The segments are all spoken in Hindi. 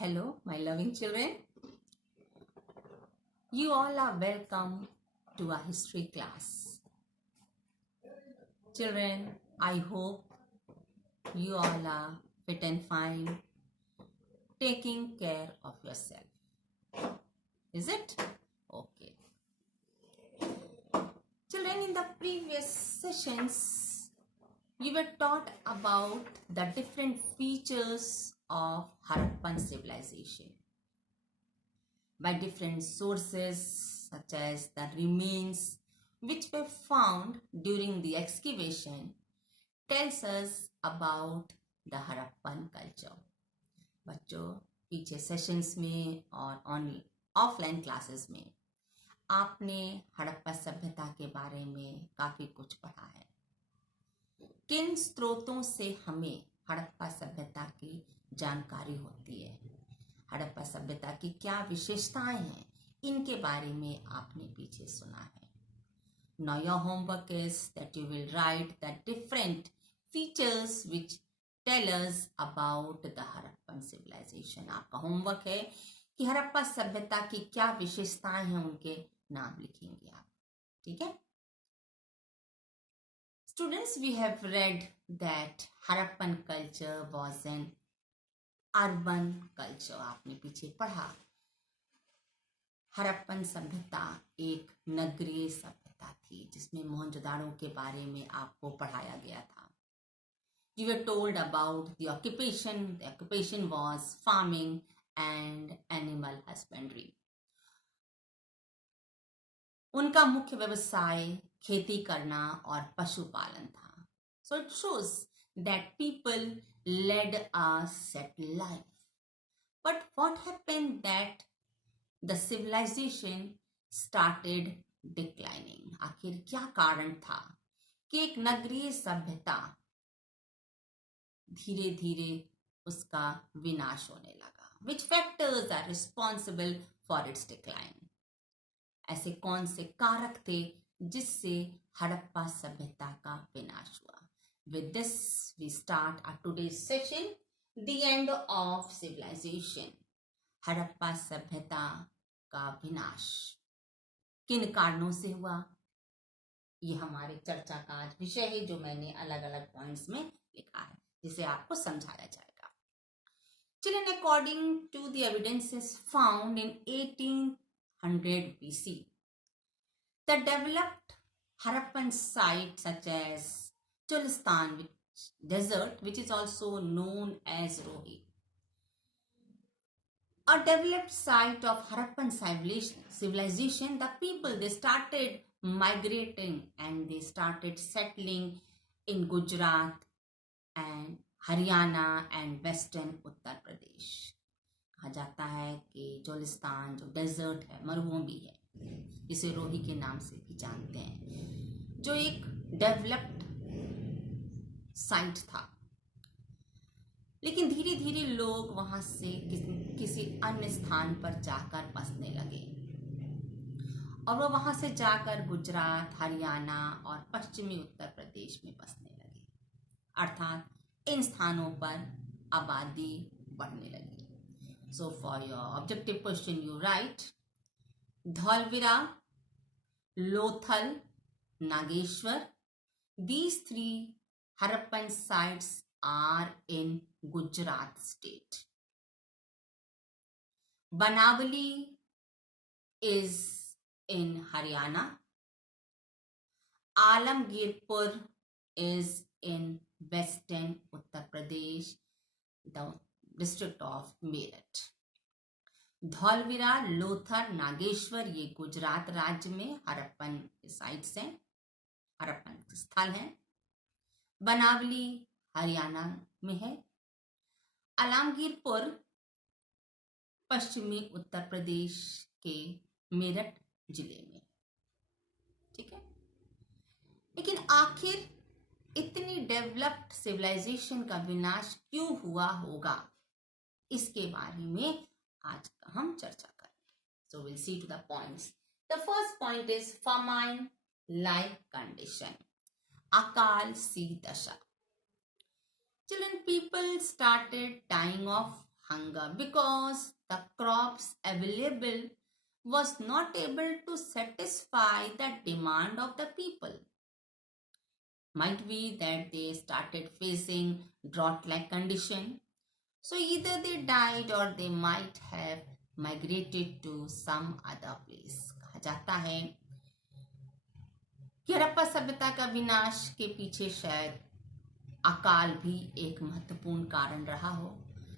Hello, my loving children. You all are welcome to our history class. Children, I hope you all are fit and fine, taking care of yourself. Is it? Okay. Children, in the previous sessions, we were taught about the different features of Harappan civilization by different sources such as the remains which were found during the excavation tells us about the Harappan culture. बच्चों पीछे सेशंस में और ऑफलाइन क्लासेस में आपने हड़प्पा सभ्यता के बारे में काफी कुछ पढ़ा है। किन स्रोतों से हमें हड़प्पा सभ्यता की जानकारी होती है, हड़प्पा सभ्यता की क्या विशेषताएं हैं, इनके बारे में आपने पीछे सुना है। Now your homework is that you will write the different features which tell us about the Harappan civilization. आपका होमवर्क है कि हड़प्पा सभ्यता की क्या विशेषताएं हैं उनके नाम लिखेंगे आप, ठीक है। Students, we have read that Harappan culture was an urban culture. आपने पीछे पढ़ा हड़प्पन सभ्यता एक नगरीय सभ्यता थी जिसमें मोहनजोदाड़ो के बारे में आपको पढ़ाया गया था। You were told about the occupation. The occupation was farming and animal husbandry. उनका मुख्य व्यवसाय खेती करना और पशुपालन था। So it shows that people led a settled life. But what happened that the civilization started declining? आखिर क्या कारण था कि एक नगरीय सभ्यता धीरे धीरे उसका विनाश होने लगा? Which factors are responsible for its decline? ऐसे कौन से कारक थे जिससे हड़प्पा सभ्यता का विनाश हुआ? With this, we start our today's session, the end of civilization. Harappa सभ्यता का विनाश किन कारणों से हुआ, ये हमारे चर्चा का आज विषय है जो मैंने अलग अलग पॉइंट्स में लिखा है जिसे आपको समझाया जाएगा। Children, according to the evidences found in 1800 BC, the developed Harappan sites such as Cholistan desert, which is also known as Rohi, a developed site of Harappan civilization, the people, they started migrating and they started settling in Gujarat and Haryana and western Uttar Pradesh. कहा जाता है कि चोलिस्तान जो डेजर्ट है, मरुभूमि है, जिसे रोही के नाम से भी जानते हैं, जो एक डेवलप्ड साइट था, लेकिन धीरे धीरे लोग वहां से किसी अन्य स्थान पर जाकर बसने लगे और वो वहां से जाकर गुजरात, हरियाणा और पश्चिमी उत्तर प्रदेश में बसने लगे, अर्थात इन स्थानों पर आबादी बढ़ने लगी। So for your objective question, you write Dholvira, Lothal, Nageshwar. These three Harappan sites are in Gujarat state. Banavali is in Haryana. Alamgirpur is in western Uttar Pradesh, the district of Meerut. Dholavira, Lothal, Nageshwar ये गुजरात राज्य में हड़प्पन साइट्स हैं, हड़प्पन स्थल हैं। बनावली हरियाणा में है। आलमगीरपुर पश्चिमी उत्तर प्रदेश के मेरठ जिले में, ठीक है। लेकिन आखिर इतनी डेवलप्ड सिविलाइजेशन का विनाश क्यों हुआ होगा, इसके बारे में आज हम चर्चा करेंगे। So we'll see to the points. The first point is famine like condition, अकाल सी दशा। Children, people started dying of hunger because the crops available was not able to satisfy the demand of the people. Might be that they started facing drought-like condition. So either they died or they might have migrated to some other place. कहा जाता है कि हड़प्पा सभ्यता का विनाश के पीछे शायद अकाल भी एक महत्वपूर्ण कारण रहा हो,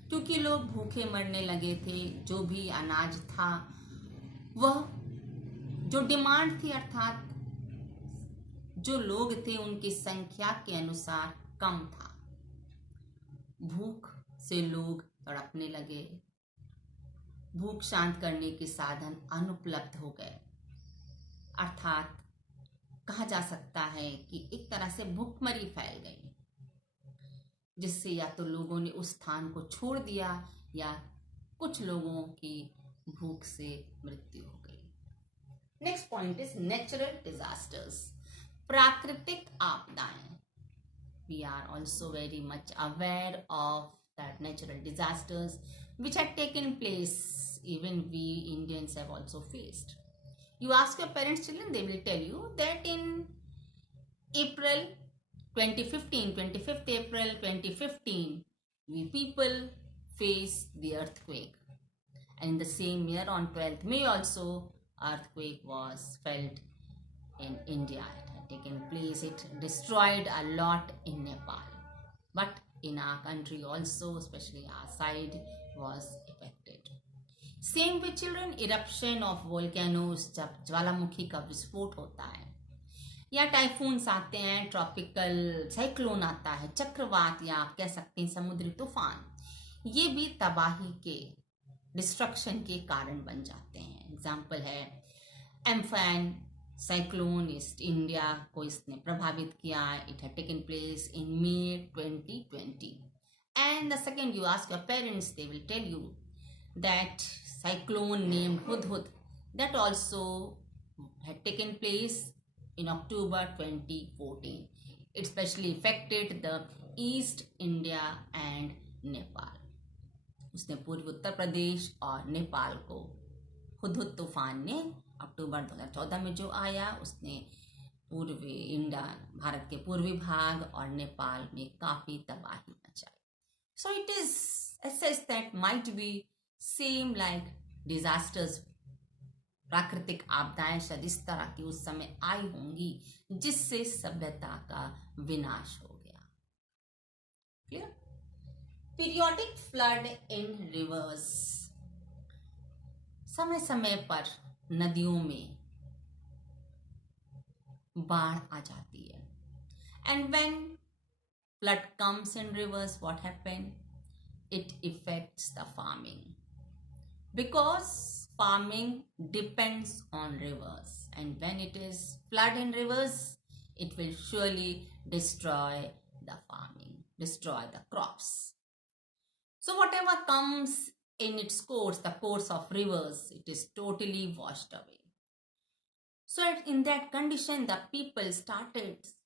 क्योंकि लोग भूखे मरने लगे थे। जो भी अनाज था वह जो डिमांड थी, अर्थात जो लोग थे उनकी संख्या के अनुसार कम था। भूख से लोग तड़पने लगे, भूख शांत करने के साधन अनुपलब्ध हो गए। अर्थात कहा जा सकता है कि एक तरह से भूखमरी फैल गई, जिससे या तो लोगों ने उस स्थान को छोड़ दिया या कुछ लोगों की भूख से मृत्यु हो गई। Next point is natural disasters, प्राकृतिक आपदाएं। We are also very much aware of that natural disasters which had taken place, even we Indians have also faced. You ask your parents, children, they will tell you that in April 2015, 25th April 2015, we people faced the earthquake. And in the same year, on 12th May also, earthquake was felt in India. It had taken place. It destroyed a lot in Nepal. But in our country also, especially our side, was affected. Same with children, eruption of volcanoes, जब ज्वालामुखी का विस्फोट होता है, या टाइफून्स आते हैं, ट्रॉपिकल साइक्लोन आता है, चक्रवात, या आप कह सकते हैं समुद्री तूफान, ये भी तबाही के, डिस्ट्रक्शन के कारण बन जाते हैं। एग्जाम्पल है एम्फैन साइक्लोन, ईस्ट इंडिया को इसने प्रभावित किया। It had taken place in May 2020. And the second you ask your parents, they will tell you that cyclone named Hudhud, that also had taken place in October 2014. It especially affected the East India and Nepal. उसने पूर्वी उत्तर प्रदेश और नेपाल को, हुदहुद तूफान ने अक्टूबर 2014 में जो आया, उसने पूर्वी इंडिया, भारत के पूर्वी भाग और नेपाल में काफी तबाही मचाई। So it is assessed that might be same like disasters, प्राकृतिक आपदाएं शायद इस तरह की उस समय आई होंगी जिससे सभ्यता का विनाश हो गया। क्लियर? पीरियोडिक फ्लड इन रिवर्स, समय समय पर नदियों में बाढ़ आ जाती है। And when flood comes in rivers, what happen? It affects the farming, because farming depends on rivers, and when it is flood in rivers, it will surely destroy the farming, destroy the crops. So whatever comes in its course, the course of rivers, it is totally washed away. So in that condition, the people started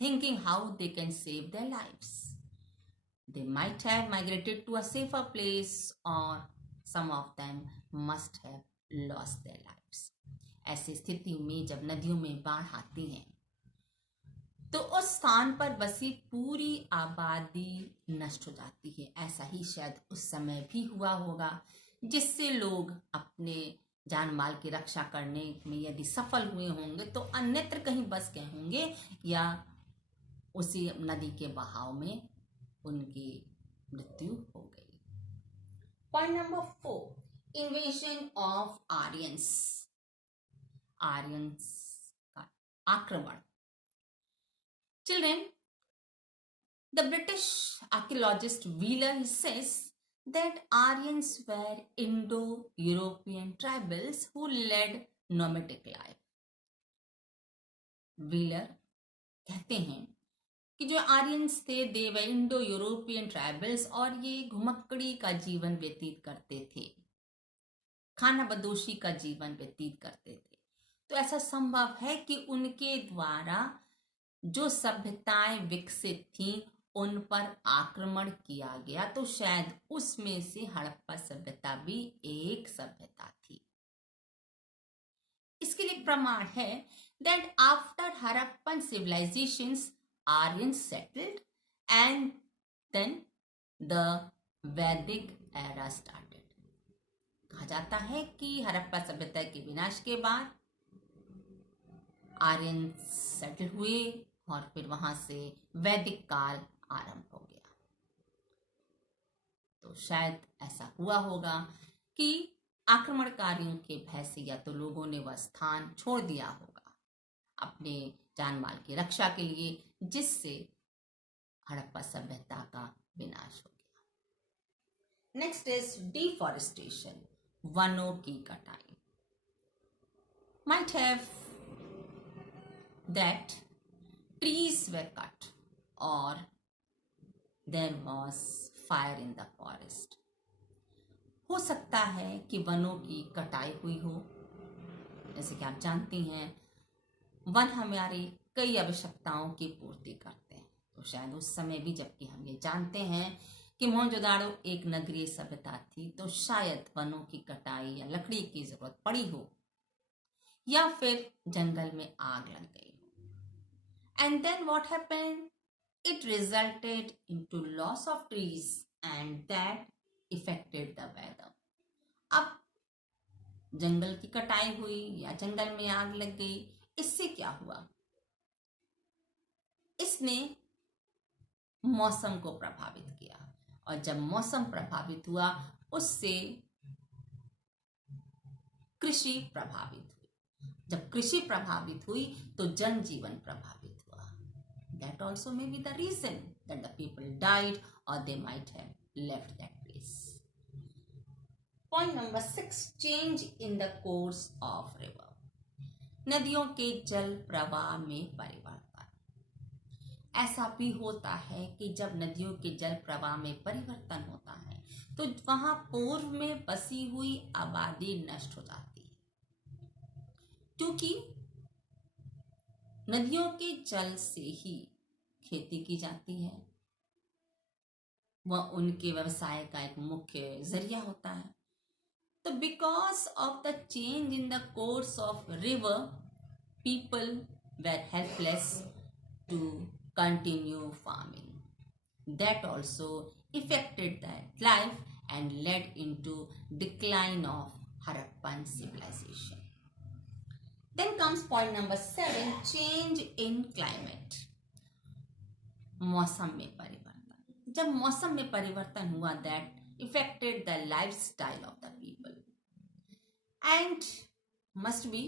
thinking how they can save their lives. They might have migrated to a safer place, or some of them must have lost their lives. ऐसी स्थिति में जब नदियों में बाढ़ आती है तो उस स्थान पर बसी पूरी आबादी नष्ट हो जाती है। ऐसा ही शायद उस समय भी हुआ होगा, जिससे लोग अपने जान माल की रक्षा करने में यदि सफल हुए होंगे तो अन्यत्र कहीं बस गए होंगे, या उसी नदी के बहाव में उनकी मृत्यु हो गई। Point number 4, invasion of Aryans, Aryans का आक्रमण। Children, the British archaeologist wheeler says that Aryans were Indo-European tribals who led nomadic life. Wheeler कहते हैं कि जो आर्यंस थे, दे वे इंडो यूरोपियन ट्राइबल्स, और ये घुमक्कड़ी का जीवन व्यतीत करते थे, खाना बदोशी का जीवन व्यतीत करते थे। तो ऐसा संभव है कि उनके द्वारा जो सभ्यताएं विकसित थीं उन पर आक्रमण किया गया, तो शायद उसमें से हड़प्पा सभ्यता भी एक सभ्यता थी। इसके लिए प्रमाण है that after Harappan civilizations Aryans settled and then the Vedic era started. कहा जाता है कि हड़प्पा सभ्यता के विनाश के बाद आर्यन सेटल हुए और फिर वहां से वैदिक काल आरंभ हो गया। तो शायद ऐसा हुआ होगा कि आक्रमणकारियों के भय से या तो लोगों ने वह स्थान छोड़ दिया होगा अपने जान माल की रक्षा के लिए, जिससे हड़प्पा सभ्यता का विनाश हो गया। नेक्स्ट इज डिफॉरेस्टेशन, वनों की कटाई। Might have that trees were cut or there was fire in the forest. हो सकता है कि वनों की कटाई हुई हो। जैसे कि आप जानती हैं, वन हमारी कई आवश्यकताओं की पूर्ति करते हैं। तो शायद उस समय भी, जबकि हम ये जानते हैं कि मोहनजोदाड़ो एक नगरीय सभ्यता थी, तो शायद वनों की कटाई या लकड़ी की जरूरत पड़ी हो, या फिर जंगल में आग लग गई। And then what happened? It resulted into loss of trees and that affected the weather. अब जंगल की कटाई हुई या जंगल में आग लग गई, इससे क्या हुआ? इसने मौसम को प्रभावित किया, और जब मौसम प्रभावित हुआ, उससे कृषि प्रभावित हुई। जब कृषि प्रभावित हुई तो जनजीवन प्रभावित। That also may be the reason that the people died or they might have left that place. Point number 6, change in the course of river. नदियों के जल प्रवाह में परिवर्तन। ऐसा भी होता है कि जब नदियों के जल प्रवाह में परिवर्तन होता है तो वहां पूर्व में बसी हुई आबादी नष्ट हो जाती है, क्योंकि नदियों के जल से ही खेती की जाती है। वह उनके व्यवसाय का एक मुख्य जरिया होता है। तो because of the change in the course of river, people were helpless to continue farming. That also affected that life and led into decline of Harappan civilisation. Then comes point number 7, change in climate. मौसम में परिवर्तन। जब मौसम में परिवर्तन हुआ, that affected the lifestyle of the people, and must be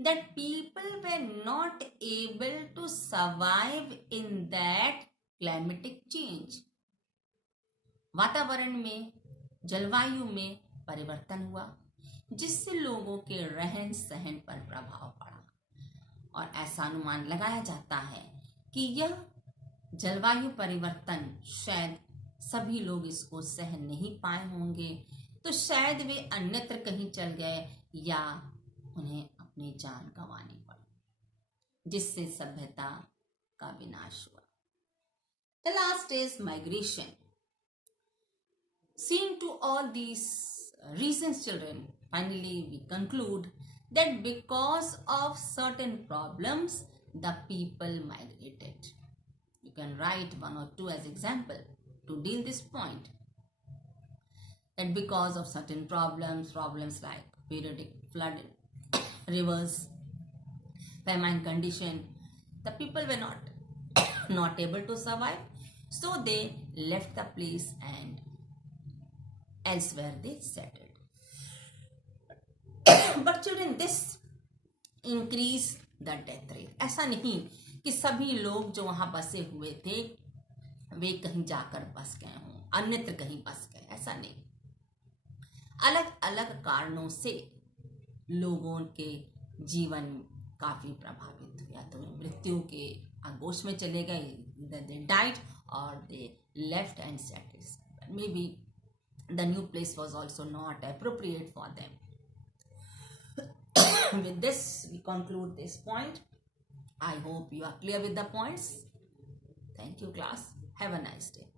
that people were not able to survive in that climatic change. वातावरण में, जलवायु में परिवर्तन हुआ, जिससे लोगों के रहन सहन पर प्रभाव पड़ा, और ऐसा अनुमान लगाया जाता है कि यह जलवायु परिवर्तन शायद सभी लोग इसको सहन नहीं पाए होंगे, तो शायद वे अन्यत्र कहीं चल गए या उन्हें अपनी जान गंवानी पड़ी, जिससे सभ्यता का विनाश हुआ। The last is migration. Seeing to all these reasons, children, finally we conclude that because of certain problems, the people migrated. You can write one or two as example to deal this point. That because of certain problems like periodic flood, rivers, famine condition, the people were not able to survive, so they left the place and elsewhere they settled. But children, this increase the death rate. ऐसा नहीं कि सभी लोग जो वहां बसे हुए थे वे कहीं जाकर बस गए हों, अन्यत्र कहीं बस गए, ऐसा नहीं। अलग अलग कारणों से लोगों के जीवन काफी प्रभावित हुआ, तो मृत्यु के आगोश में चले गए, they died or they left and settled. Maybe the new place was also not appropriate for them. With this, we conclude this point. I hope you are clear with the points. Thank you, class. Have a nice day.